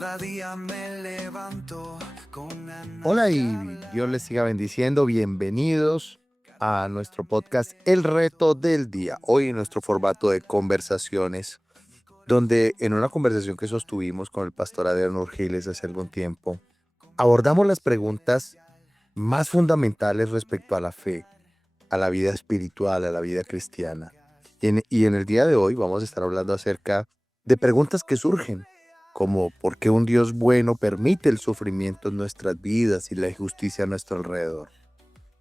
Cada día me levanto con ganas. Hola y Dios les siga bendiciendo. Bienvenidos a nuestro podcast El Reto del Día. Hoy en nuestro formato de conversaciones, donde en una conversación que sostuvimos con el pastor Adriano Urgiles hace algún tiempo, abordamos las preguntas más fundamentales respecto a la fe, a la vida espiritual, a la vida cristiana. Y en el día de hoy vamos a estar hablando acerca de preguntas que surgen, como ¿por qué un Dios bueno permite el sufrimiento en nuestras vidas y la injusticia a nuestro alrededor?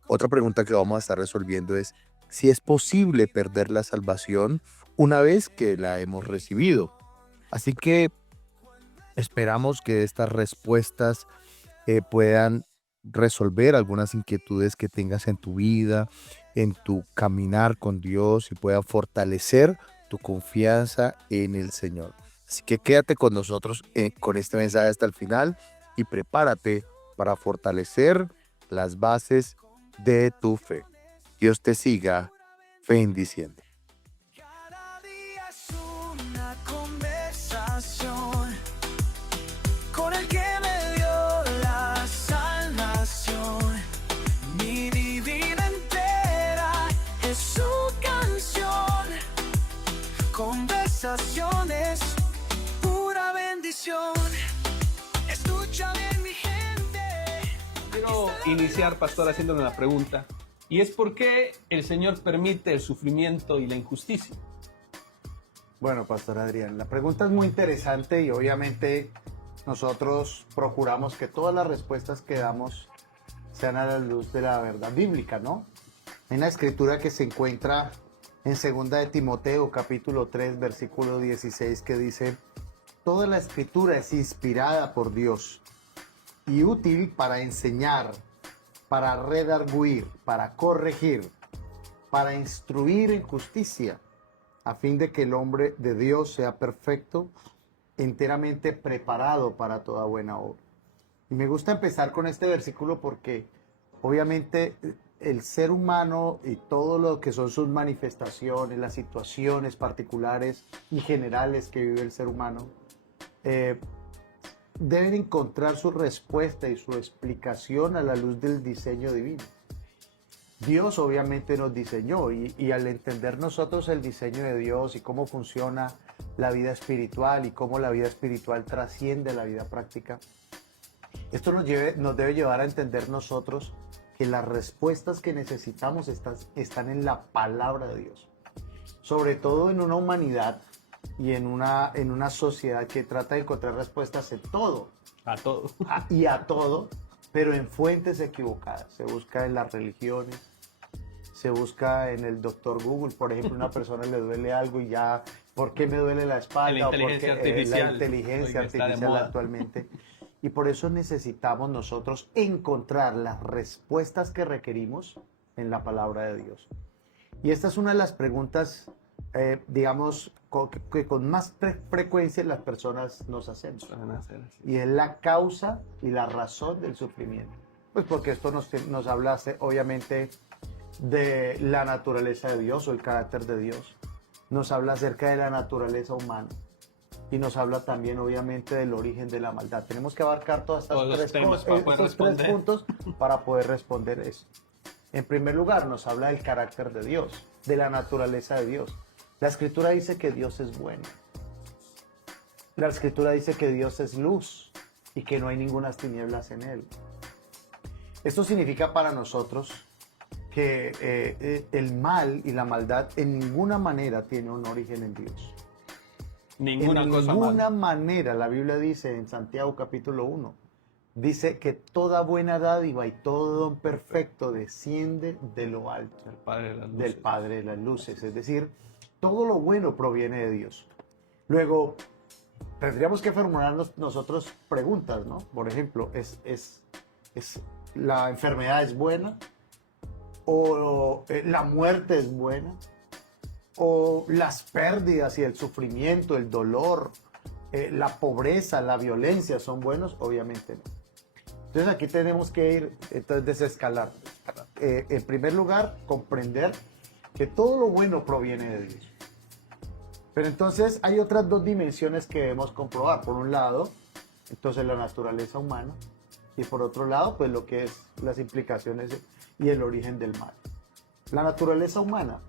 Otra pregunta que vamos a estar resolviendo es si es posible perder la salvación una vez que la hemos recibido. Así que esperamos que estas respuestas puedan resolver algunas inquietudes que tengas en tu vida, en tu caminar con Dios y puedan fortalecer tu confianza en el Señor. Así que quédate con nosotros con este mensaje hasta el final y prepárate para fortalecer las bases de tu fe. Dios te siga bendiciendo. Cada día es una conversación con el que me dio la salvación. Mi vida entera es su canción. Conversaciones, pura bendición. Escucha bien, mi gente. Quiero iniciar, pastor, haciéndole una pregunta, y es ¿por qué el Señor permite el sufrimiento y la injusticia? Bueno, Pastor Adrián, la pregunta es muy interesante y obviamente nosotros procuramos que todas las respuestas que damos sean a la luz de la verdad bíblica, ¿no? Hay una escritura que se encuentra en 2 de Timoteo, capítulo 3, versículo 16, que dice: toda la escritura es inspirada por Dios y útil para enseñar, para redarguir, para corregir, para instruir en justicia, a fin de que el hombre de Dios sea perfecto, enteramente preparado para toda buena obra. Y me gusta empezar con este versículo porque obviamente el ser humano y todo lo que son sus manifestaciones, las situaciones particulares y generales que vive el ser humano, deben encontrar su respuesta y su explicación a la luz del diseño divino. Dios obviamente nos diseñó y al entender nosotros el diseño de Dios y cómo funciona la vida espiritual y cómo la vida espiritual trasciende la vida práctica, esto nos debe llevar a entender nosotros que las respuestas que necesitamos están en la palabra de Dios. Sobre todo en una humanidad y en una sociedad que trata de encontrar respuestas en todo. A todo. Y a todo, pero en fuentes equivocadas. Se busca en las religiones, se busca en el doctor Google. Por ejemplo, a una persona le duele algo y ya, ¿por qué me duele la espalda? La inteligencia artificial. La inteligencia Hoy está de artificial moda. actualmente. Y por eso necesitamos nosotros encontrar las respuestas que requerimos en la palabra de Dios. Y esta es una de las preguntas, digamos, que con más frecuencia las personas nos hacemos. Van a hacer así. Y es la causa y la razón del sufrimiento. Pues porque esto nos habla obviamente de la naturaleza de Dios o el carácter de Dios. Nos habla acerca de la naturaleza humana. Y nos habla también obviamente del origen de la maldad. Tenemos que abarcar todas estas Todos los temas para poder estos tres responder. puntos para poder responder eso. En primer lugar, nos habla del carácter de Dios, de la naturaleza de Dios. La Escritura dice que Dios es bueno. La Escritura dice que Dios es luz y que no hay ninguna tinieblas en Él. Esto significa para nosotros que el mal y la maldad en ninguna manera tiene un origen en Dios. Ninguna En cosa ninguna mala. manera, la Biblia dice en Santiago capítulo 1, dice que toda buena dádiva y todo don perfecto desciende de lo alto, El Padre de las del luces. Padre de las luces. Es decir, todo lo bueno proviene de Dios. Luego, tendríamos que formularnos nosotros preguntas, ¿no? Por ejemplo, ¿la enfermedad es buena? ¿O la muerte es buena? ¿O las pérdidas y el sufrimiento, el dolor, la pobreza, la violencia son buenos? Obviamente no. Entonces aquí tenemos que ir, desescalar. En primer lugar, comprender que todo lo bueno proviene de Dios. Pero entonces hay otras dos dimensiones que debemos comprobar. Por un lado, entonces la naturaleza humana, y por otro lado, pues lo que es las implicaciones y el origen del mal. La naturaleza humana,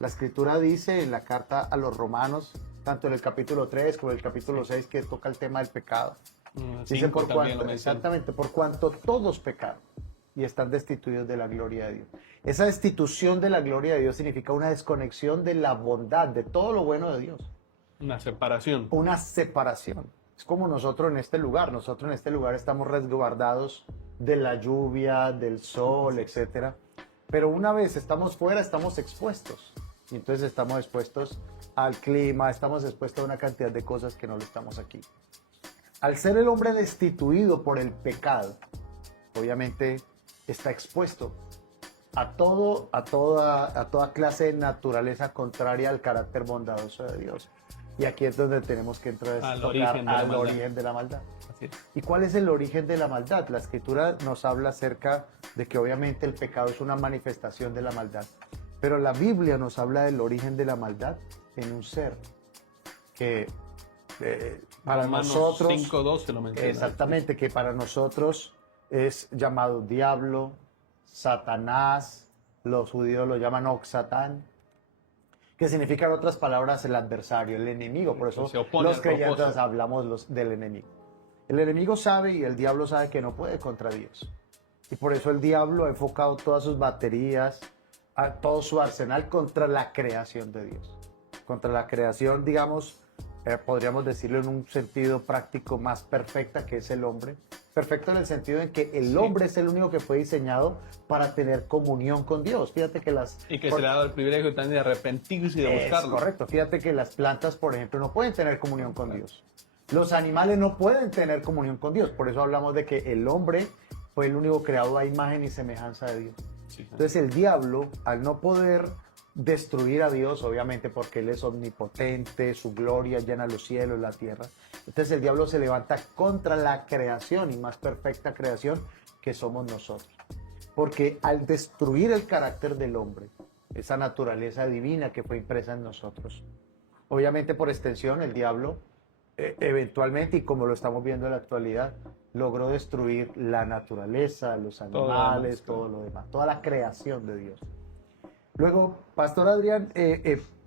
la Escritura dice en la carta a los Romanos, tanto en el capítulo 3 como en el capítulo 6, que toca el tema del pecado. Dice Cinco por también cuanto, lo menciona. exactamente, por cuanto todos pecaron y están destituidos de la gloria de Dios. Esa destitución de la gloria de Dios significa una desconexión de la bondad, de todo lo bueno de Dios. Una separación. Una separación. Es como nosotros en este lugar. Nosotros en este lugar estamos resguardados de la lluvia, del sol, etcétera. Pero una vez estamos fuera, estamos expuestos. Y entonces estamos expuestos al clima, estamos expuestos a una cantidad de cosas que no lo estamos aquí. Al ser el hombre destituido por el pecado, obviamente está expuesto a toda clase de naturaleza contraria al carácter bondadoso de Dios. Y aquí es donde tenemos que entrar a tocar al origen de la maldad. Así es. ¿Y cuál es el origen de la maldad? La Escritura nos habla acerca de que obviamente el pecado es una manifestación de la maldad. Pero la Biblia nos habla del origen de la maldad en un ser que para Romanos nosotros... 5:12 lo menciona. Exactamente, que para nosotros es llamado diablo, Satanás, los judíos lo llaman Oxatán, que significa en otras palabras el adversario, el enemigo. Por eso Se opone los al creyentes propósito. hablamos del enemigo. El enemigo sabe y el diablo sabe que no puede contra Dios. Y por eso el diablo ha enfocado todas sus baterías, todo su arsenal contra la creación de Dios. Contra la creación, digamos, podríamos decirlo en un sentido práctico más perfecta, que es el hombre. Perfecto en el sentido en que el hombre es el único que fue diseñado para tener comunión con Dios. Fíjate que Y que se le ha dado el privilegio también de arrepentirse y de es buscarlo. correcto. Fíjate que las plantas, por ejemplo, no pueden tener comunión con Dios. Los animales no pueden tener comunión con Dios. Por eso hablamos de que el hombre fue el único creado a imagen y semejanza de Dios. Sí. Entonces el diablo, al no poder destruir a Dios, obviamente porque Él es omnipotente, su gloria llena los cielos, la tierra, entonces el diablo se levanta contra la creación y más perfecta creación que somos nosotros. Porque al destruir el carácter del hombre, esa naturaleza divina que fue impresa en nosotros, obviamente por extensión el diablo eventualmente, y como lo estamos viendo en la actualidad, logró destruir la naturaleza, los animales, todo lo demás, toda la creación de Dios. Luego, Pastor Adrián,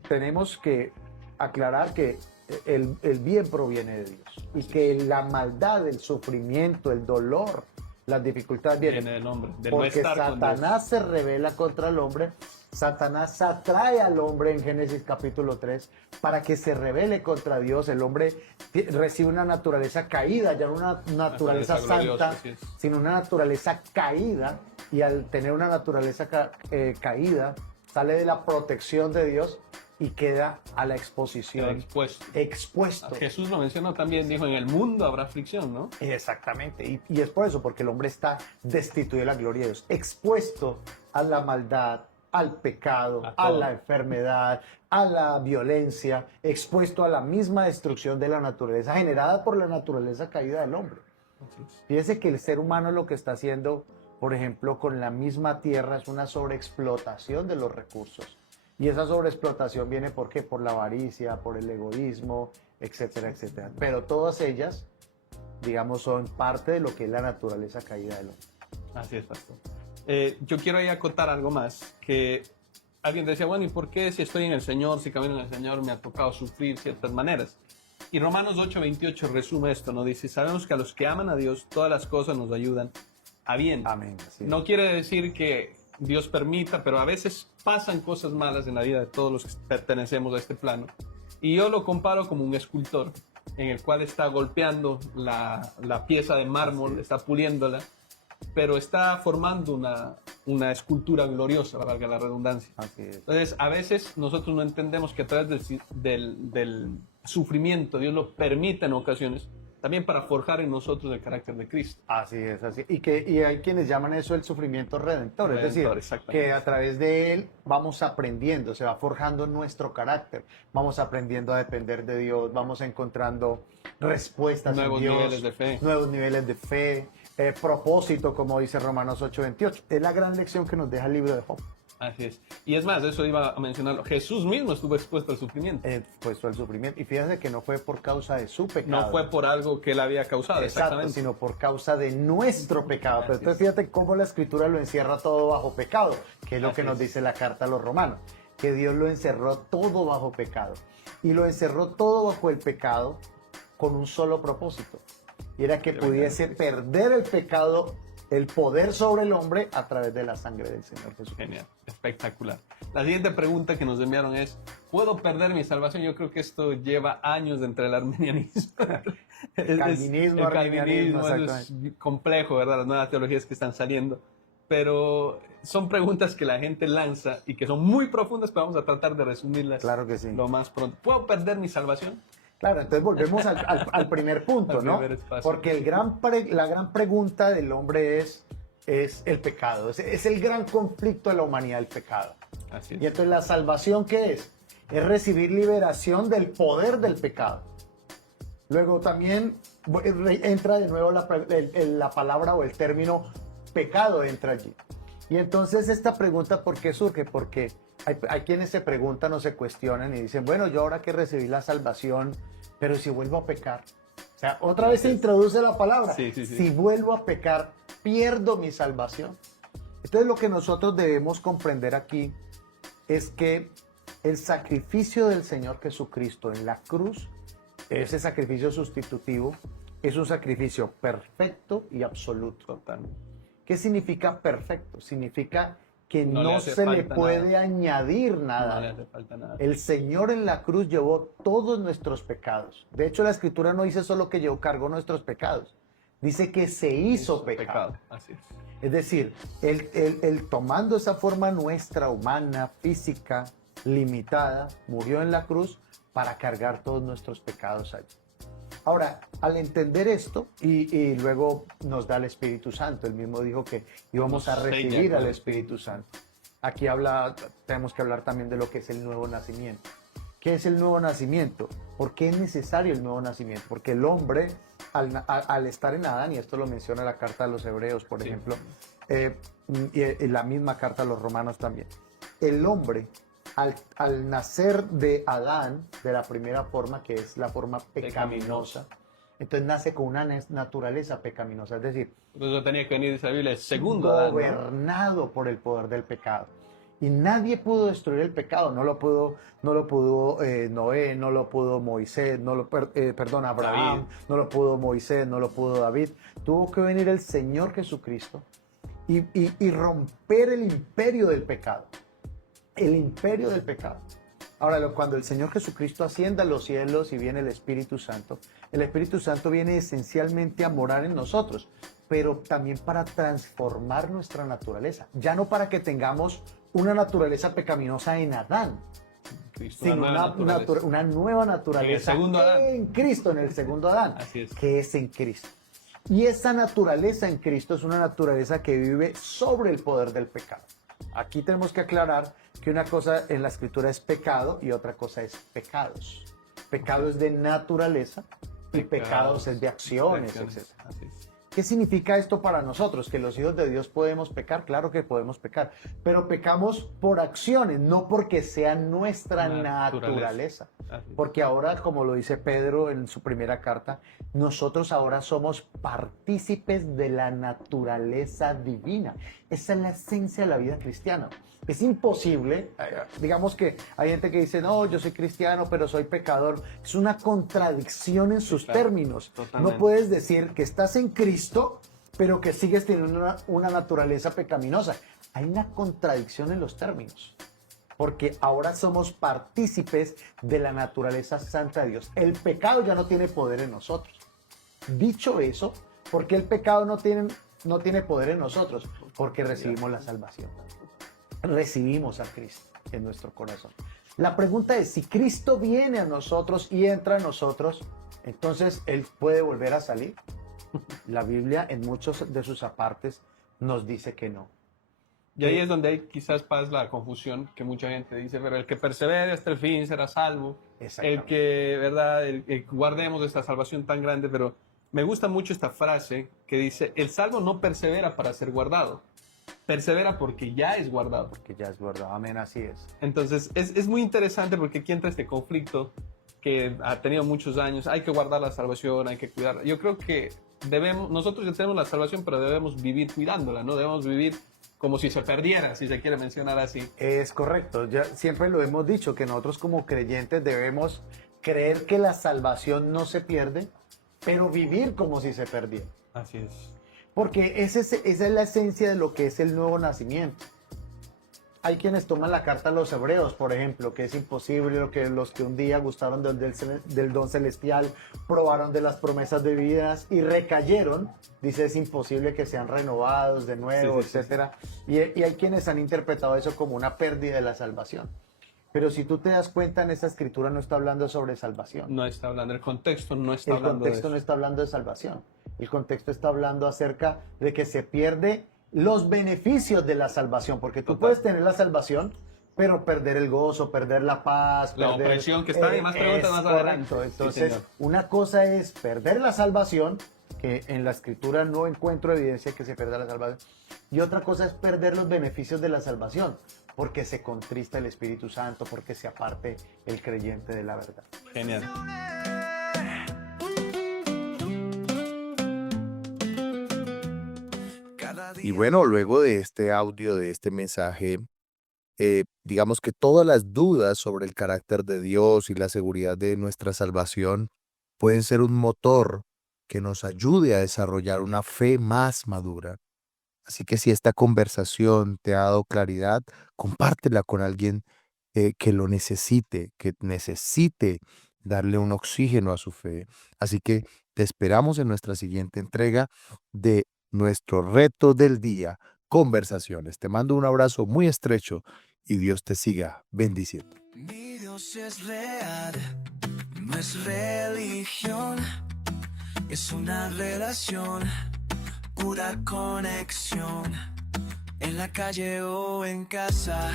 tenemos que aclarar que el bien proviene de Dios y que la maldad, el sufrimiento, el dolor, las dificultades vienen del hombre, del porque no estar con Satanás se revela contra el hombre. Satanás atrae al hombre en Génesis capítulo 3 para que se rebele contra Dios. El hombre recibe una naturaleza caída, ya no una naturaleza santa, gloriosa, sino una naturaleza caída. Y al tener una naturaleza caída, sale de la protección de Dios y queda a la exposición. Expuesto. Jesús lo mencionó también, dijo, en el mundo habrá aflicción, ¿no? Exactamente. Y es por eso, porque el hombre está destituido de la gloria de Dios, expuesto a la maldad, al pecado, a la enfermedad, a la violencia, expuesto a la misma destrucción de la naturaleza generada por la naturaleza caída del hombre. Fíjese que el ser humano lo que está haciendo, por ejemplo, con la misma tierra es una sobreexplotación de los recursos. Y esa sobreexplotación viene ¿por qué? Por la avaricia, por el egoísmo, etcétera, etcétera. Pero todas ellas, digamos, son parte de lo que es la naturaleza caída del hombre. Así es, pastor. Yo quiero ahí acotar algo más, que alguien decía, bueno, ¿y por qué si estoy en el Señor, si camino en el Señor, me ha tocado sufrir ciertas maneras? Y Romanos 8:28 resume esto, ¿no? Dice, sabemos que a los que aman a Dios, todas las cosas nos ayudan a bien. Amén. No quiere decir que Dios permita, pero a veces pasan cosas malas en la vida de todos los que pertenecemos a este plano. Y yo lo comparo como un escultor en el cual está golpeando la pieza de mármol, está puliéndola, pero está formando una escultura gloriosa, valga la redundancia. Así es. Entonces, a veces nosotros no entendemos que a través del sufrimiento, Dios lo permite en ocasiones, también para forjar en nosotros el carácter de Cristo. Así es, así. Y hay quienes llaman eso el sufrimiento redentor, es decir, que a través de él vamos aprendiendo, se va forjando nuestro carácter, vamos aprendiendo a depender de Dios, vamos encontrando respuestas Nuevos en Dios, niveles de fe. nuevos niveles de fe, propósito, como dice Romanos 8:28. Es la gran lección que nos deja el libro de Job. Así es. Y es más, eso iba a mencionarlo. Jesús mismo estuvo expuesto al sufrimiento. Puesto al sufrimiento. Y fíjate que no fue por causa de su pecado. No fue por algo que él había causado, Exacto, exactamente. sino por causa de nuestro pecado. Pero Así entonces es. fíjate cómo la Escritura lo encierra todo bajo pecado, que es lo Así que nos es. dice la carta a los romanos, que Dios lo encerró todo bajo pecado. Y lo encerró todo bajo el pecado con un solo propósito. Y era que Qué pudiese bacano. perder el pecado, el poder sobre el hombre a través de la sangre del Señor Jesús. Genial, espectacular. La siguiente pregunta que nos enviaron es, ¿puedo perder mi salvación? Yo creo que esto lleva años entre el arminianismo. Calvinismo, el arminianismo, calvinismo, eso es complejo, ¿verdad? Las nuevas teologías que están saliendo. Pero son preguntas que la gente lanza y que son muy profundas, pero vamos a tratar de resumirlas Claro que sí. lo más pronto. ¿Puedo perder mi salvación? Claro, entonces volvemos al primer punto, Al ¿no? primer espacio. Porque la gran pregunta del hombre es el pecado. Es el gran conflicto de la humanidad, el pecado. Así Y es. entonces la salvación, ¿qué es? Es recibir liberación del poder del pecado. Luego también entra de nuevo la palabra o el término pecado entra allí. Y entonces esta pregunta, ¿por qué surge? Porque hay quienes se preguntan o se cuestionan y dicen, bueno, yo ahora que recibí la salvación, pero si vuelvo a pecar. O sea, otra vez se introduce la palabra. Sí, sí, sí. Si vuelvo a pecar, pierdo mi salvación. Entonces lo que nosotros debemos comprender aquí es que el sacrificio del Señor Jesucristo en la cruz, ese sacrificio sustitutivo, es un sacrificio perfecto y absoluto. Totalmente. ¿Qué significa perfecto? Significa que No le no hace se le falta puede nada. añadir nada. No le hace falta nada. El Señor en la cruz llevó todos nuestros pecados. De hecho, la Escritura no dice solo que cargó nuestros pecados, dice que se hizo pecado. Así es. Es decir, él tomando esa forma nuestra, humana, física, limitada, murió en la cruz para cargar todos nuestros pecados allí. Ahora, al entender esto, y luego nos da el Espíritu Santo, él mismo dijo que íbamos a Nos sella recibir con al el Espíritu Santo. Aquí tenemos que hablar también de lo que es el nuevo nacimiento. ¿Qué es el nuevo nacimiento? ¿Por qué es necesario el nuevo nacimiento? Porque el hombre, al estar en Adán, y esto lo menciona la carta a los Hebreos, por Sí. ejemplo, y la misma carta a los Romanos también, el hombre, al nacer de Adán, de la primera forma, que es la forma pecaminosa, entonces nace con una naturaleza pecaminosa, es decir, Por eso tenía que venir, dice la Biblia, el segundo Adán, ¿no? gobernado por el poder del pecado. Y nadie pudo destruir el pecado, no lo pudo Noé, no lo pudo Moisés, Abraham, David. no lo pudo Moisés, no lo pudo David. Tuvo que venir el Señor Jesucristo y romper el imperio del pecado. El imperio del pecado. Ahora, cuando el Señor Jesucristo ascienda a los cielos y viene el Espíritu Santo viene esencialmente a morar en nosotros, pero también para transformar nuestra naturaleza. Ya no para que tengamos una naturaleza pecaminosa en Adán, Cristo, sino una nueva naturaleza. una nueva naturaleza segundo Adán. en Cristo, en el segundo Adán, Así es. que es en Cristo. Y esa naturaleza en Cristo es una naturaleza que vive sobre el poder del pecado. Aquí tenemos que aclarar que una cosa en la Escritura es pecado y otra cosa es pecados. Pecado es de naturaleza y pecados es de acciones, etc. Así es. ¿Qué significa esto para nosotros? ¿Que los hijos de Dios podemos pecar? Claro que podemos pecar, pero pecamos por acciones, no porque sea nuestra naturaleza. Así es. Porque ahora, como lo dice Pedro en su primera carta, nosotros ahora somos partícipes de la naturaleza divina. Esa es la esencia de la vida cristiana. Es imposible, digamos que hay gente que dice, no, yo soy cristiano, pero soy pecador. Es una contradicción en sus claro, términos. totalmente. No puedes decir que estás en Cristo, pero que sigues teniendo una naturaleza pecaminosa. Hay una contradicción en los términos. Porque ahora somos partícipes de la naturaleza santa de Dios. El pecado ya no tiene poder en nosotros. Dicho eso, ¿por qué el pecado no tiene poder en nosotros? Porque recibimos la salvación. Recibimos a Cristo en nuestro corazón. La pregunta es, si Cristo viene a nosotros y entra a nosotros, entonces Él puede volver a salir. La Biblia en muchos de sus apartes nos dice que no. Y ahí es donde hay quizás pasa la confusión, que mucha gente dice, pero el que persevere hasta el fin será salvo. El que, ¿verdad? El que guardemos esta salvación tan grande, pero me gusta mucho esta frase que dice, el salvo no persevera para ser guardado, persevera porque ya es guardado. Que ya es verdad, amén, así es. Entonces es muy interesante porque aquí entra este conflicto que ha tenido muchos años. Hay que guardar la salvación, hay que cuidarla. Yo creo que nosotros ya tenemos la salvación, pero debemos vivir cuidándola, no debemos vivir como si se perdiera, si se quiere mencionar así. Es correcto, ya siempre lo hemos dicho, que nosotros como creyentes debemos creer que la salvación no se pierde, pero vivir como si se perdiera. Así es. Porque esa es la esencia de lo que es el nuevo nacimiento. Hay quienes toman la carta a los hebreos, por ejemplo, que es imposible, los que un día gustaron del don celestial, probaron de las promesas de vidas y recayeron. Dice, es imposible que sean renovados de nuevo, Sí, sí, etcétera. Y hay quienes han interpretado eso como una pérdida de la salvación. Pero si tú te das cuenta, en esta escritura no está hablando sobre salvación. No está hablando, el contexto no está El hablando contexto de no eso. está hablando de salvación. El contexto está hablando acerca de que se pierde los beneficios de la salvación, porque tú Total. puedes tener la salvación, pero perder el gozo, perder la paz, La perder, opresión que está, y más preguntas más adelante. correcto. Sí, Entonces, señor. una cosa es perder la salvación, que en la escritura no encuentro evidencia que se pierda la salvación, y otra cosa es perder los beneficios de la salvación, porque se contrista el Espíritu Santo, porque se aparte el creyente de la verdad. Genial. Y bueno, luego de este audio, de este mensaje, digamos que todas las dudas sobre el carácter de Dios y la seguridad de nuestra salvación pueden ser un motor que nos ayude a desarrollar una fe más madura. Así que si esta conversación te ha dado claridad, compártela con alguien que lo necesite, que necesite darle un oxígeno a su fe. Así que te esperamos en nuestra siguiente entrega de nuestro reto del día, conversaciones. Te mando un abrazo muy estrecho y Dios te siga bendiciendo. Mi Dios es real, no es religión, es una relación, pura conexión. En la calle o en casa,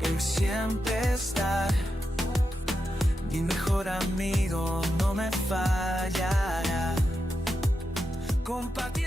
Él siempre está. Mi mejor amigo no me fallará. Compartir